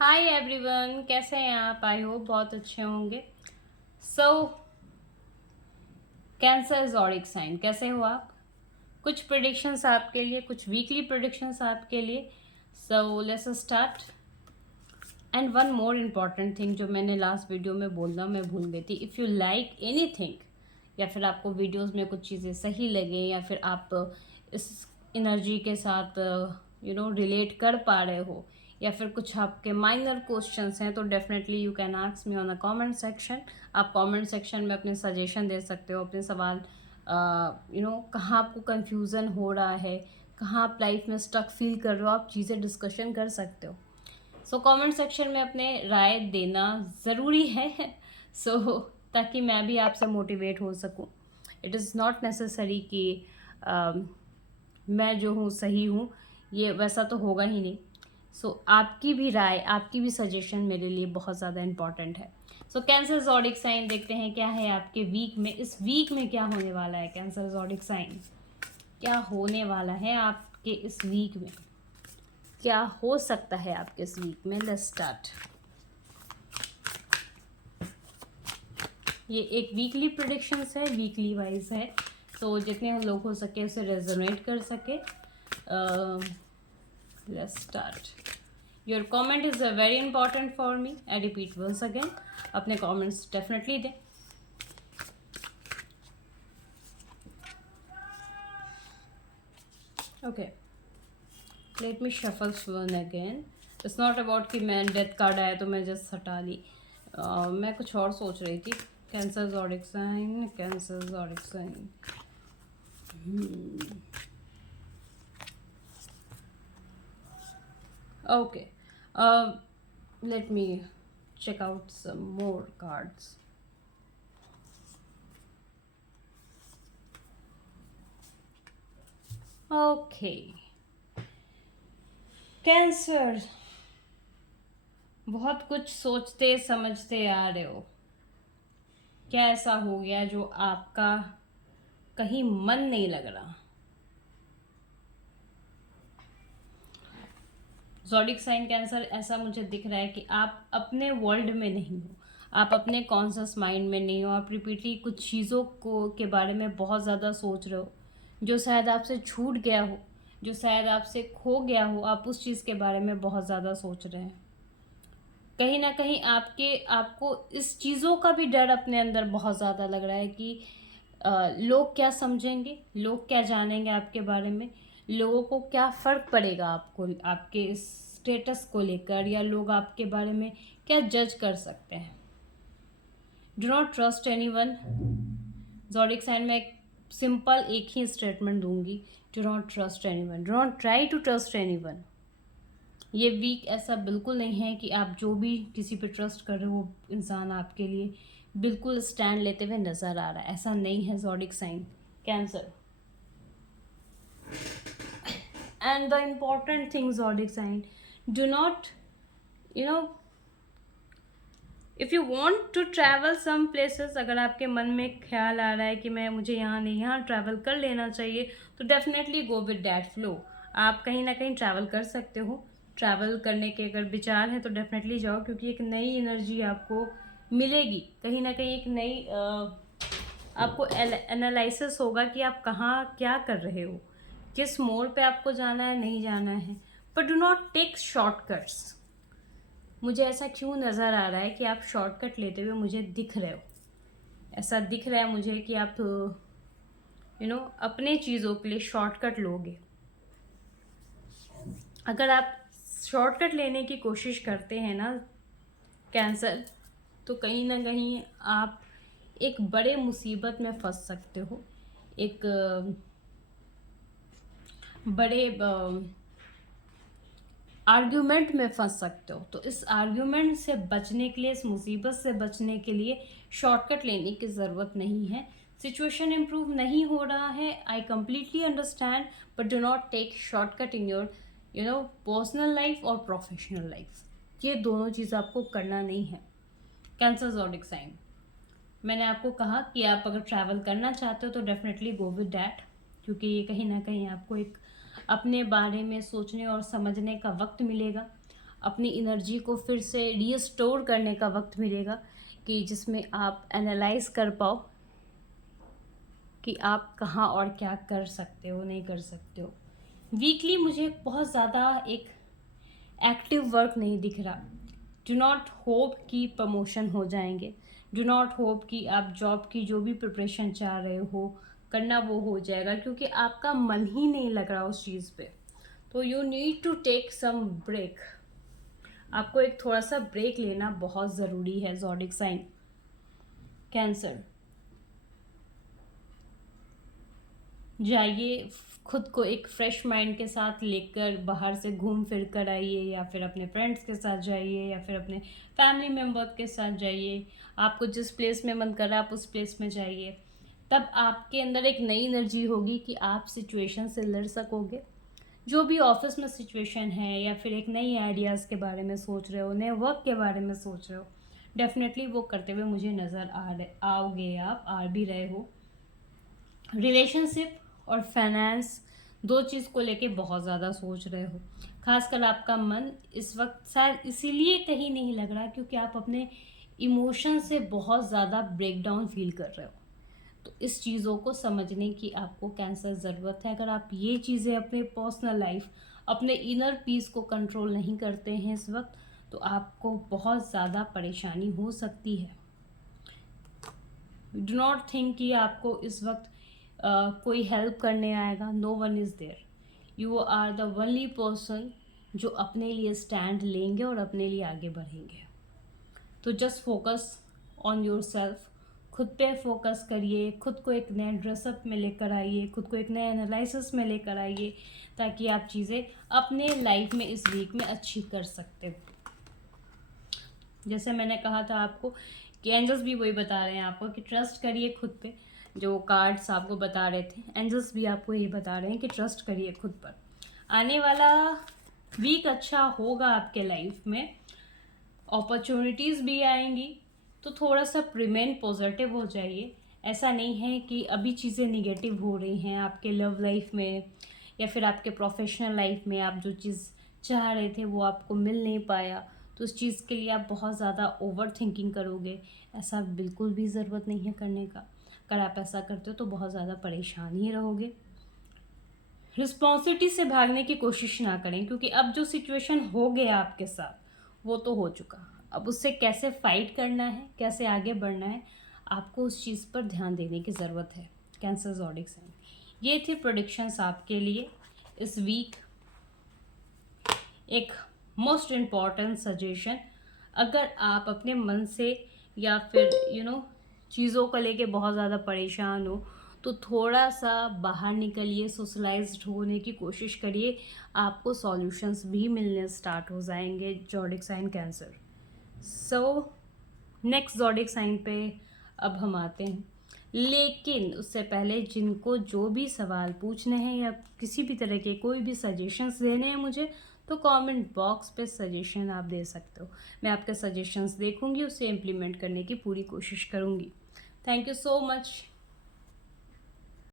Hi everyone, कैसे हैं आप? आई होप बहुत अच्छे होंगे। सो कैंसर ज़ोडिक साइन, कैसे हो आप? कुछ प्रेडिक्शंस आपके लिए, कुछ वीकली प्रेडिक्शंस आपके लिए। So let's start. And one more important thing जो मैंने लास्ट वीडियो में बोलना मैं भूल गई थी। इफ़ यू लाइक एनीथिंग, या फिर आपको वीडियोस में कुछ चीज़ें सही लगे, या फिर आप इस एनर्जी के साथ रिलेट कर पा रहे हो, या फिर कुछ आपके माइनर क्वेश्चंस हैं, तो definitely you can ask me on a comment section. आप कमेंट सेक्शन में अपने सजेशन दे सकते हो, अपने सवाल कहाँ आपको कंफ्यूजन हो रहा है, कहाँ आप लाइफ में स्टक फील कर रहे हो, आप चीज़ें डिस्कशन कर सकते हो। सो कमेंट सेक्शन में अपने राय देना ज़रूरी है। ताकि मैं भी आपसे मोटिवेट हो सकूं। इट इज़ नॉट नेसेसरी कि मैं जो हूँ सही हूँ, ये वैसा तो होगा ही नहीं। आपकी भी राय, आपकी भी सजेशन मेरे लिए बहुत ज़्यादा इम्पॉर्टेंट है। कैंसर ज़ोडिक साइन देखते हैं क्या है आपके वीक में। इस वीक में क्या होने वाला है? कैंसर ज़ोडिक साइन क्या होने वाला है आपके इस वीक में? क्या हो सकता है आपके इस वीक में? Let's start. ये एक वीकली प्रेडिक्शंस है, वीकली वाइज है, तो जितने लोग हो सके उसे रेजोनेट कर सके। Let's start. Your comment is very important for me. I repeat once again, अपने कमेंट्स डेफिनेटली दें। Okay, let me shuffle one again. It's not about कि मैं डेथ कार्ड आया तो मैं जस्ट हटा ली। मैं कुछ और सोच रही थी। Cancer zodiac sign, cancer zodiac sign. Okay. Let me check out some more cards. Okay. Cancer, बहुत कुछ सोचते समझते आ रहे हो। क्या ऐसा हो गया जो आपका कहीं मन नहीं लग रहा? ज़ोडिक साइन कैंसर, ऐसा मुझे दिख रहा है कि आप अपने वर्ल्ड में नहीं हो, आप अपने कॉन्शियस माइंड में नहीं हो। आप रिपीटली कुछ चीज़ों को के बारे में बहुत ज़्यादा सोच रहे हो, जो शायद आपसे छूट गया हो, जो शायद आपसे खो गया हो। आप उस चीज़ के बारे में बहुत ज़्यादा सोच रहे हैं। कहीं ना कहीं आपको इस चीज़ों का भी डर अपने अंदर बहुत ज़्यादा लग रहा है कि लोग क्या समझेंगे, लोग क्या जानेंगे आपके बारे में, लोगों को क्या फ़र्क पड़ेगा आपको, आपके इस स्टेटस को लेकर, या लोग आपके बारे में क्या जज कर सकते हैं। Do not trust anyone. Zodiac sign में एक सिंपल एक ही स्टेटमेंट दूंगी, do not trust anyone, do not try to trust anyone. ये वीक ऐसा बिल्कुल नहीं है कि आप जो भी किसी पे ट्रस्ट कर रहे हो इंसान आपके लिए बिल्कुल स्टैंड लेते हुए नज़र आ रहा है। ऐसा नहीं है zodiac sign cancer. And the important thing zodiac sign, do not if you want to travel some places, अगर आपके मन में ख्याल आ रहा है कि मुझे यहाँ नहीं यहाँ ट्रैवल कर लेना चाहिए, तो definitely go with that flow. आप कहीं ना कहीं ट्रैवल कर सकते हो। ट्रैवल करने के अगर विचार हैं तो डेफिनेटली जाओ, क्योंकि एक नई एनर्जी आपको मिलेगी। कहीं ना कहीं एक नई आपको एनालिसिस होगा कि आप कहाँ क्या कर रहे हो, किस मोड़ पे आपको जाना है, नहीं जाना है। But do not take shortcuts. मुझे ऐसा क्यों नज़र आ रहा है कि आप शॉर्टकट लेते हुए मुझे दिख रहे हो। ऐसा दिख रहा है मुझे कि आप अपने चीज़ों के लिए शॉर्टकट लोगे। अगर आप शॉर्टकट लेने की कोशिश करते हैं ना कैंसर, तो कहीं ना कहीं आप एक बड़े मुसीबत में फंस सकते हो, एक बड़े आर्ग्यूमेंट में फंस सकते हो। तो इस आर्ग्यूमेंट से बचने के लिए, इस मुसीबत से बचने के लिए शॉर्टकट लेने की ज़रूरत नहीं है। सिचुएशन इम्प्रूव नहीं हो रहा है, I completely understand, but do not take shortcut in your personal life और प्रोफेशनल लाइफ। ये दोनों चीज़ आपको करना नहीं है। कैंसर ज़ोडिक साइन, मैंने आपको कहा कि आप अगर ट्रैवल करना चाहते हो तो डेफिनेटली गो विद डैट, क्योंकि ये कहीं ना कहीं आपको एक अपने बारे में सोचने और समझने का वक्त मिलेगा। अपनी एनर्जी को फिर से रीस्टोर करने का वक्त मिलेगा कि जिसमें आप एनालाइज कर पाओ कि आप कहाँ और क्या कर सकते हो, नहीं कर सकते हो। वीकली मुझे बहुत ज़्यादा एक एक्टिव वर्क नहीं दिख रहा। डू नॉट होप कि प्रमोशन हो जाएंगे, डू नॉट होप कि आप जॉब की जो भी प्रिपरेशन चाह रहे हो करना वो हो जाएगा, क्योंकि आपका मन ही नहीं लग रहा उस चीज़ पे। तो you need to take some break. आपको एक थोड़ा सा ब्रेक लेना बहुत ज़रूरी है। ज़ोडिक साइन कैंसर, जाइए खुद को एक फ्रेश माइंड के साथ लेकर बाहर से घूम फिर कर आइए, या फिर अपने फ्रेंड्स के साथ जाइए, या फिर अपने फैमिली मेम्बर के साथ जाइए। आपको जिस प्लेस में मन कर रहा है आप उस प्लेस में जाइए। तब आपके अंदर एक नई एनर्जी होगी कि आप सिचुएशन से लड़ सकोगे। जो भी ऑफिस में सिचुएशन है, या फिर एक नई आइडियाज़ के बारे में सोच रहे हो, नए वर्क के बारे में सोच रहे हो, डेफिनेटली वो करते हुए मुझे नज़र आओगे, आप आ भी रहे हो। रिलेशनशिप और फाइनेंस दो चीज़ को लेके बहुत ज़्यादा सोच रहे हो। खासकर आपका मन इस वक्त शायद इसीलिए कहीं नहीं लग रहा क्योंकि आप अपने इमोशन से बहुत ज़्यादा ब्रेकडाउन फील कर रहे हो। तो इस चीज़ों को समझने की आपको कैंसर ज़रूरत है। अगर आप ये चीज़ें अपने पर्सनल लाइफ, अपने इनर पीस को कंट्रोल नहीं करते हैं इस वक्त, तो आपको बहुत ज़्यादा परेशानी हो सकती है। डू नॉट थिंक कि आपको इस वक्त कोई हेल्प करने आएगा। No one is there. You are the only person जो अपने लिए स्टैंड लेंगे और अपने लिए आगे बढ़ेंगे। तो just focus on your self. खुद पे फोकस करिए, खुद को एक नए ड्रेसअप में लेकर आइए, खुद को एक नए एनालिसिस में लेकर आइए, ताकि आप चीज़ें अपने लाइफ में इस वीक में अच्छी कर सकते हो। जैसे मैंने कहा था आपको कि एंजल्स भी वही बता रहे हैं आपको कि ट्रस्ट करिए खुद पे। जो कार्ड्स आपको बता रहे थे, एंजल्स भी आपको यही बता रहे हैं कि ट्रस्ट करिए खुद पर। आने वाला वीक अच्छा होगा आपके लाइफ में, अपॉर्चुनिटीज़ भी आएंगी। तो थोड़ा सा रिमेन पॉजिटिव हो जाइए। ऐसा नहीं है कि अभी चीज़ें निगेटिव हो रही हैं आपके लव लाइफ में, या फिर आपके प्रोफेशनल लाइफ में आप जो चीज़ चाह रहे थे वो आपको मिल नहीं पाया, तो उस चीज़ के लिए आप बहुत ज़्यादा ओवर थिंकिंग करोगे। ऐसा बिल्कुल भी ज़रूरत नहीं है करने का। अगर आप ऐसा करते हो तो बहुत ज़्यादा परेशान ही रहोगे। रिस्पॉन्सिबिलिटी से भागने की कोशिश ना करें, क्योंकि अब जो सिचुएशन हो गया आपके साथ वो तो हो चुका। अब उससे कैसे फाइट करना है, कैसे आगे बढ़ना है, आपको उस चीज़ पर ध्यान देने की ज़रूरत है। कैंसर ज़ोडिक साइन, ये थी प्रेडिक्शंस आपके लिए इस वीक। एक मोस्ट इम्पॉर्टेंट सजेशन, अगर आप अपने मन से या फिर चीज़ों को लेके बहुत ज़्यादा परेशान हो, तो थोड़ा सा बाहर निकलिए, सोशलाइज्ड होने की कोशिश करिए। आपको सॉल्यूशंस भी मिलने स्टार्ट हो जाएंगे। Zodiac sign cancer. So next zodiac sign पे अब हम आते हैं, लेकिन उससे पहले जिनको जो भी सवाल पूछने हैं या किसी भी तरह के कोई भी सजेशंस देने हैं मुझे, तो कमेंट बॉक्स पे सजेशन आप दे सकते हो। मैं आपके सजेशंस देखूंगी, उसे इम्प्लीमेंट करने की पूरी कोशिश करूंगी। Thank you so much.